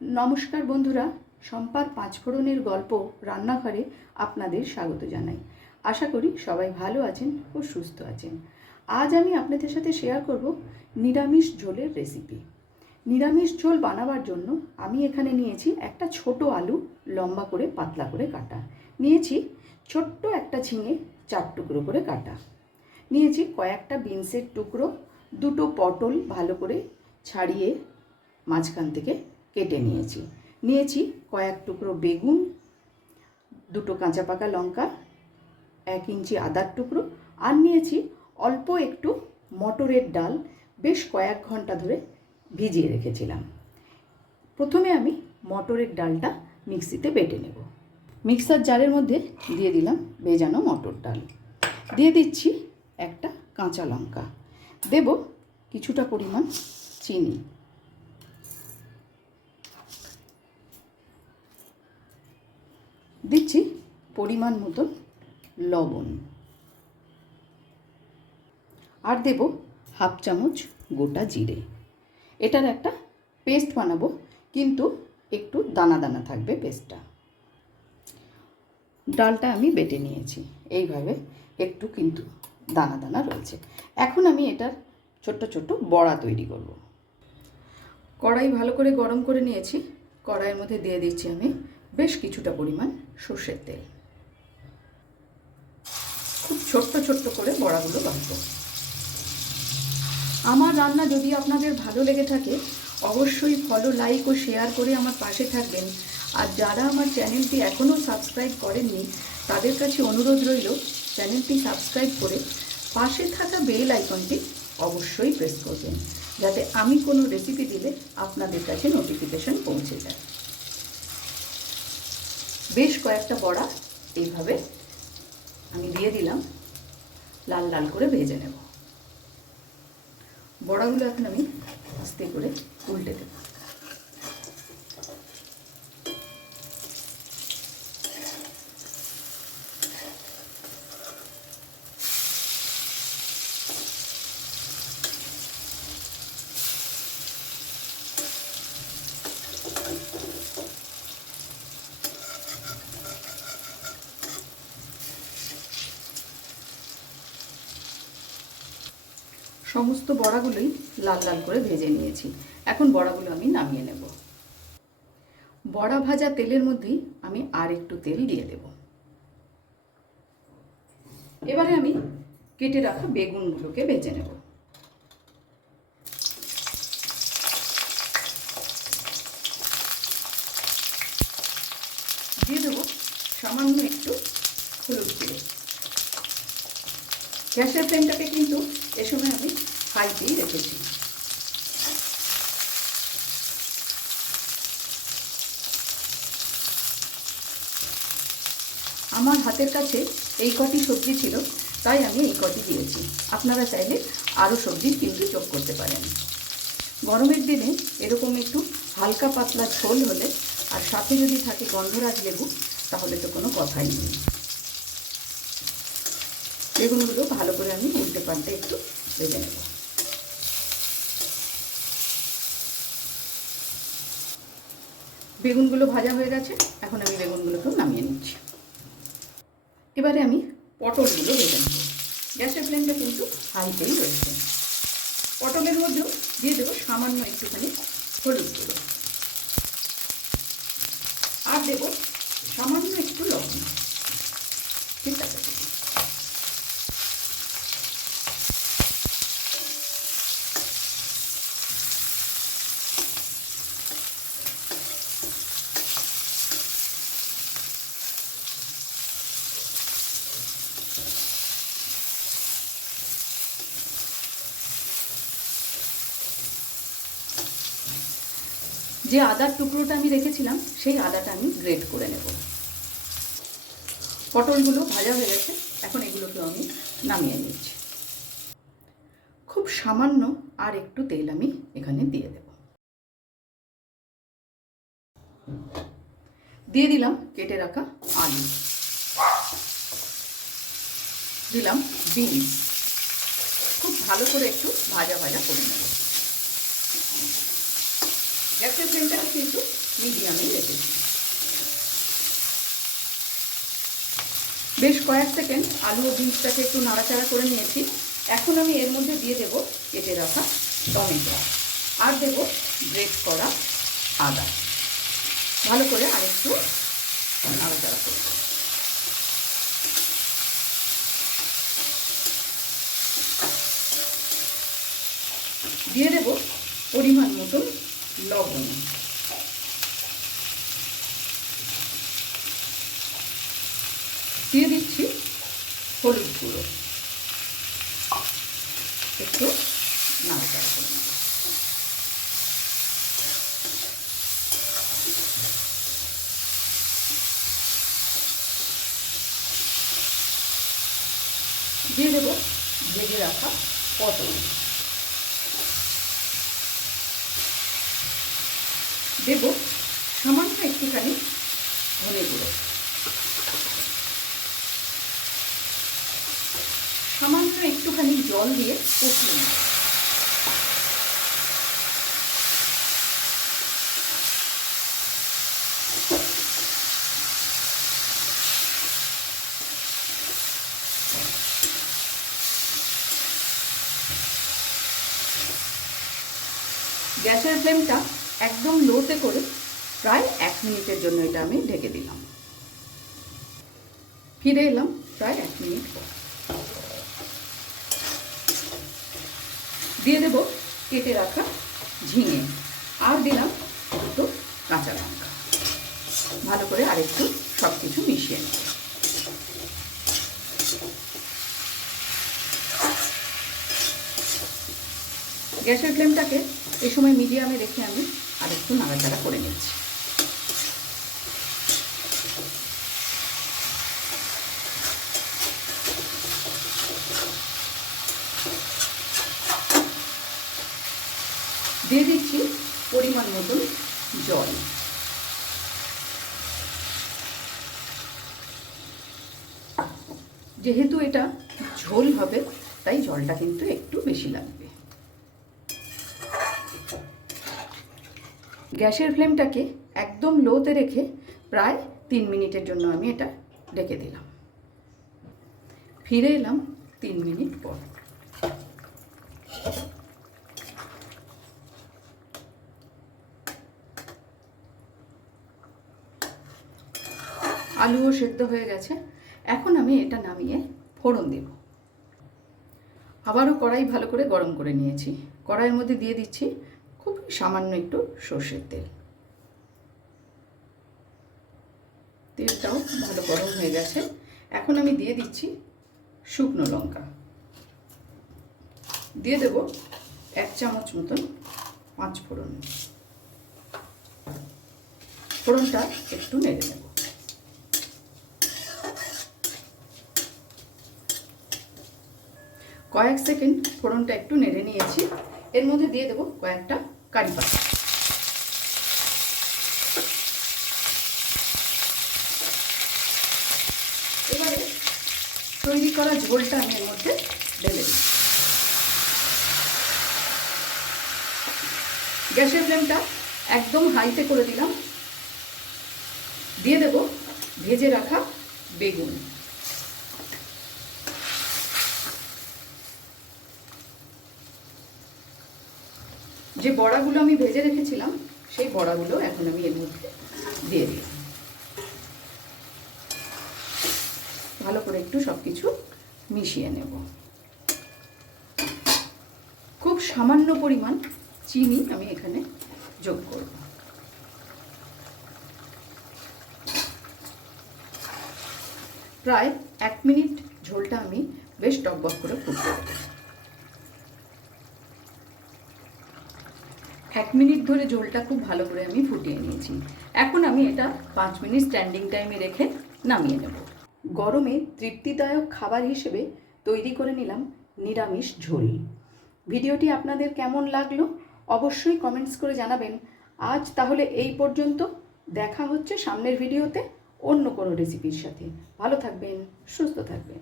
নমস্কার বন্ধুরা, সম্পার পাঁচফোড়নের গল্প রান্নাঘরে আপনাদের স্বাগত জানাই। আশা করি সবাই ভালো আছেন ও সুস্থ আছেন। আজ আমি আপনাদের সাথে শেয়ার করব নিরামিষ ঝোলের রেসিপি নিরামিষ ঝোল বানাবার জন্য আমি এখানে নিয়েছি একটা ছোট আলু লম্বা করে পাতলা করে কাটা। নিয়েছি ছোট্ট একটা ঝিঙে চার টুকরো করে কাটা। নিয়েছি কয়েকটা বিনসের টুকরো, দুটো পটল ভালো করে ছাড়িয়ে মাঝখান থেকে কেটে নিয়েছি। নিয়েছি কয়েক টুকরো বেগুন, দুটো কাঁচা পাকা লঙ্কা, এক ইঞ্চি আদার টুকরো আর নিয়েছি অল্প একটু মটরের ডাল। বেশ কয়েক ঘণ্টা ধরে ভিজিয়ে রেখেছিলাম। প্রথমে আমি মটরের ডালটা মিক্সিতে বেটে নেব। মিক্সার জারের মধ্যে দিয়ে দিলাম ভেজানো মটর ডাল। দিয়ে দিচ্ছি একটা কাঁচা লঙ্কা। দেব কিছুটা পরিমাণ চিনি। দিচ্ছি পরিমাণ মতন লবণ। আর দেব হাফ চামচ গোটা জিরে। এটার একটা পেস্ট বানাবো, কিন্তু একটু দানা দানা থাকবে পেস্টটা। ডালটা আমি বেটে নিয়েছি, এইভাবে একটু কিন্তু দানা দানা রয়েছে। এখন আমি এটার ছোট্ট ছোট্ট বড়া তৈরি করব। কড়াই ভালো করে গরম করে নিয়েছি, কড়াইয়ের মধ্যে দিয়ে দিচ্ছি আমি বেশ কিছুটা পরিমাণ সর্ষের তেল। খুব ছোট্ট ছোট্ট করে বড়াগুলো বাঁধব। আমার রান্না যদি আপনাদের ভালো লেগে থাকে, অবশ্যই ফলো লাইক ও শেয়ার করে আমার পাশে থাকবেন। আর যারা আমার চ্যানেলটি এখনও সাবস্ক্রাইব করেননি, তাদের কাছে অনুরোধ রইল, চ্যানেলটি সাবস্ক্রাইব করে পাশে থাকা বেল আইকনটি অবশ্যই প্রেস করবেন, যাতে আমি কোনো রেসিপি দিলে আপনাদের কাছে নোটিফিকেশন পৌঁছে যায়। বেশ কয়েকটা বড়া এইভাবে আমি দিয়ে দিলাম। লাল লাল করে ভেজে নেব। বড়াগুলো এখন আমি আস্তে করে উল্টে দেব। সমস্ত বড়াগুলোই লাল লাল করে ভেজে নিয়েছি। এখন বড়াগুলো আমি নামিয়ে নেব। বড়া ভাজা তেলের মধ্যেই আমি আর একটু তেল দিয়ে দেব। এবারে আমি কেটে রাখা বেগুনগুলোকে ভেজে নেব। দিয়ে দেবো সামান্য একটু হলুদ গুঁড়ো। গ্যাসের ফ্লেমটাকে কিন্তু এ সময় আমি হাইতেই রেখেছি। আমার হাতের কাছে এই কটি সবজি ছিল, তাই আমি এই কটি দিয়েছি। আপনারা চাইলে আরও সবজি কিন্তু যোগ করতে পারেন। গরমের দিনে এরকম একটু হালকা পাতলা ঝোল হলে আর সাথে যদি থাকে গন্ধরাজ লেবু, তাহলে তো কোনো কথাই নেই। বেগুনগুলো ভালো করে আমি উল্টে পাল্টে একটু ভেজে নেব। বেগুনগুলো ভাজা হয়ে গেছে, এখন আমি বেগুনগুলোকেও নামিয়ে নিচ্ছি। এবারে আমি পটলগুলো ভেজে নেব। গ্যাসের ফ্লেমটা কিন্তু হাইতেই রয়েছে। পটলের মধ্যেও দিয়ে দেবো সামান্য একটুখানি হলুদ গুঁড়ো। আর দেবো সামান্য একটু লবণ। ঠিক আছে। যে আদার টুকরোটা আমি রেখেছিলাম, সেই আদাটা আমি গ্রেট করে নেব। পটলগুলো ভাজা হয়ে গেছে, এখন এগুলোকেও আমি নামিয়ে নিচ্ছি। খুব সামান্য আর একটু তেল আমি এখানে দিয়ে দেব। দিয়ে দিলাম কেটে রাখা আলু। দিলাম বিনস খুব ভালো করে একটু ভাজা ভাজা করে নেব। ফ্লেমটাকে কিন্তু মিডিয়ামেই রেখেছি বেশ কয়েক সেকেন্ড আলু ও বিনসটাকে একটু নাড়াচাড়া করে নিয়েছি। এখন আমি এর মধ্যে দিয়ে দেব কেটে রাখা টমেটো। আর দেব ব্রেক করা আদা। ভালো করে আরেকটু নাড়াচাড়া করব দিয়ে দেব পরিমাণ মতন লবণ। দিয়ে দিচ্ছি হলুদ গুঁড়ো। একটু নাড়াচাড়া করে নেব। দিয়ে দেবো ভেজে রাখা পটল। দেব সামান্য একটুখানি ধনে গুঁড়ো। সামান্য একটুখানি জল দিয়ে কষিয়ে নেব। গ্যাসের ফ্লেমটা একদম লোতে করে প্রায় এক মিনিটের জন্য এটা আমি ঢেকে দিলাম। ফিরে এলাম প্রায় এক মিনিট পর। দিয়ে দেব কেটে রাখা ঝিঙে আর দিলাম দুটো কাঁচা লঙ্কা। ভালো করে আরেকটু সব কিছু মিশিয়ে নেব। গ্যাসের ফ্লেমটাকে এই সময় মিডিয়ামে রেখে আমি আরেকটু নাড়াচাড়া করে নিচ্ছি। দিয়ে দিচ্ছি পরিমাণ মতন জল। যেহেতু এটা ঝোল হবে, তাই জলটা কিন্তু একটু বেশি লাগবে গ্যাসের ফ্লেমটাকে একদম লোতে রেখে প্রায় তিন মিনিটের জন্য আমি এটা ঢেকে দিলাম। ফিরে এলাম তিন মিনিট পর। আলুও সেদ্ধ হয়ে গেছে। এখন আমি এটা নামিয়ে ফোড়ন দেব। আবারও কড়াই ভালো করে গরম করে নিয়েছি। কড়াইয়ের মধ্যে দিয়ে দিচ্ছি সামান্য একটু সর্ষের তেল। তেলটাও ভালো গরম হয়ে গেছে। এখন আমি দিয়ে দিচ্ছি শুকনো লঙ্কা। দিয়ে দেব এক চামচ মতন পাঁচ ফোড়ন। ফোড়নটা একটু নেড়ে নেব। কয়েক সেকেন্ড ফোড়নটা একটু নেড়ে নিয়েছি। এর মধ্যে দিয়ে দেবো কয়েকটা কারি পাতা। এবারে তৈরি করা ঝোলটা আমি এর মধ্যে ঢেলে দিই গ্যাসের ফ্লেমটা একদম হাইতে করে দিলাম। দিয়ে দেব ভেজে রাখা বেগুন। যে বড়াগুলো আমি ভেজে রেখেছিলাম, সেই বড়াগুলো এখন আমি এর মধ্যে দিয়ে দিই। ভালো করে একটু সব কিছু মিশিয়ে নেব। খুব সামান্য পরিমাণ চিনি আমি এখানে যোগ করব। প্রায় এক মিনিট ঝোলটা আমি বেশ টক টকবক করে ফুটতে এক মিনিট ধরে ঝোলটা খুব ভালো করে আমি ফুটিয়ে নিয়েছি। এখন আমি এটা পাঁচ মিনিট স্ট্যান্ডিং টাইমে রেখে নামিয়ে নেব। গরমে তৃপ্তিদায়ক খাবার হিসেবে তৈরি করে নিলাম নিরামিষ ঝোল। ভিডিওটি আপনাদের কেমন লাগল অবশ্যই কমেন্টস করে জানাবেন। আজ তাহলে এই পর্যন্ত। দেখা হচ্ছে সামনের ভিডিওতে অন্য কোনো রেসিপির সাথে। ভালো থাকবেন, সুস্থ থাকবেন।